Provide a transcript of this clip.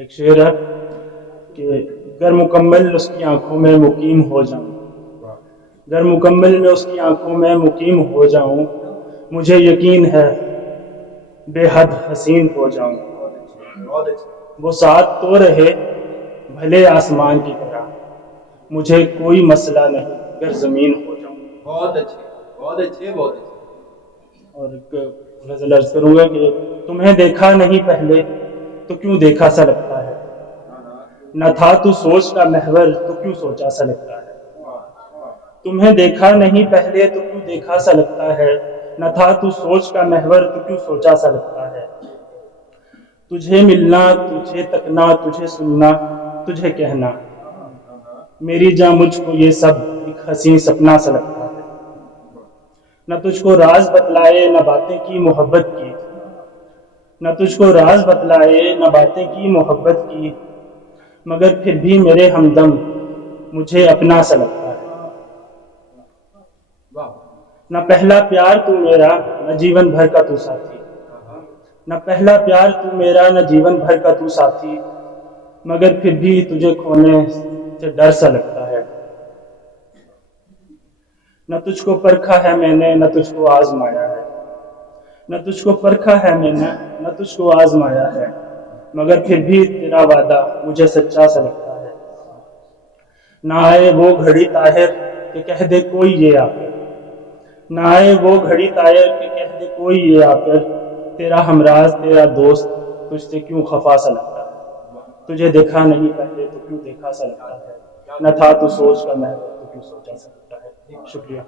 ایک شعر ہے کہ گر مکمل اس کی آنکھوں میں مقیم ہو جاؤں، گر مکمل میں اس کی آنکھوں میں مقیم ہو جاؤں، مجھے یقین ہے بے حد حسین ہو جاؤں۔ وہ ساتھ تو رہے بھلے آسمان کی طرح، مجھے کوئی مسئلہ نہیں گر زمین ہو جاؤں۔ بہت اچھے بہت اچھے بہت اچھے۔ اور ایک غزل عرض کروں گا کہ تمہیں دیکھا نہیں پہلے تو کیوں دیکھا سا لگتا ہے، نہ تھا تو سوچ کا محور تو کیوں سوچا سا لگتا ہے۔ تمہیں دیکھا نہیں پہلے تو کیوں دیکھا سا لگتا ہے، نہ تھا تو سوچ کا محور تو کیوں سوچا سا لگتا ہے۔ تجھے ملنا، تجھے تکنا، تجھے سننا، تجھے کہنا، میری جاں مجھ کو یہ سب ایک حسین سپنا سا لگتا ہے۔ نہ تجھ کو راز بتلائے نہ باتیں کی محبت کی، نہ تجھ کو راز بتلائے نہ باتیں کی محبت کی، مگر پھر بھی میرے ہمدم مجھے اپنا سا لگتا ہے۔ نہ پہلا پیار تو میرا نہ جیون بھر کا تو ساتھی، نہ پہلا پیار تو میرا نہ جیون بھر کا تو ساتھی، مگر پھر بھی تجھے کھونے سے ڈر سا لگتا ہے۔ نہ تجھ کو پرکھا ہے میں نے نہ تجھ کو آزمایا ہے، نہ تجھ کو پرکھا ہے میں نے نہ تجھ کو آزمایا ہے، مگر پھر بھی تیرا وعدہ مجھے سچا سا لگتا ہے۔ نہ آئے وہ گھڑی طاہر کہ کہہ دے کوئی یہ آ کر، نہ آئے وہ گھڑی طاہر کہ کہہ دے کوئی یہ آ کر، تیرا ہمراز تیرا دوست تجھ سے کیوں خفا سا لگتا ہے۔ تجھے دیکھا نہیں پہلے تو کیوں دیکھا سا لگتا ہے، نہ تھا تو سوچ کا محور تو کیوں سوچا سا لگتا ہے۔ شکریہ۔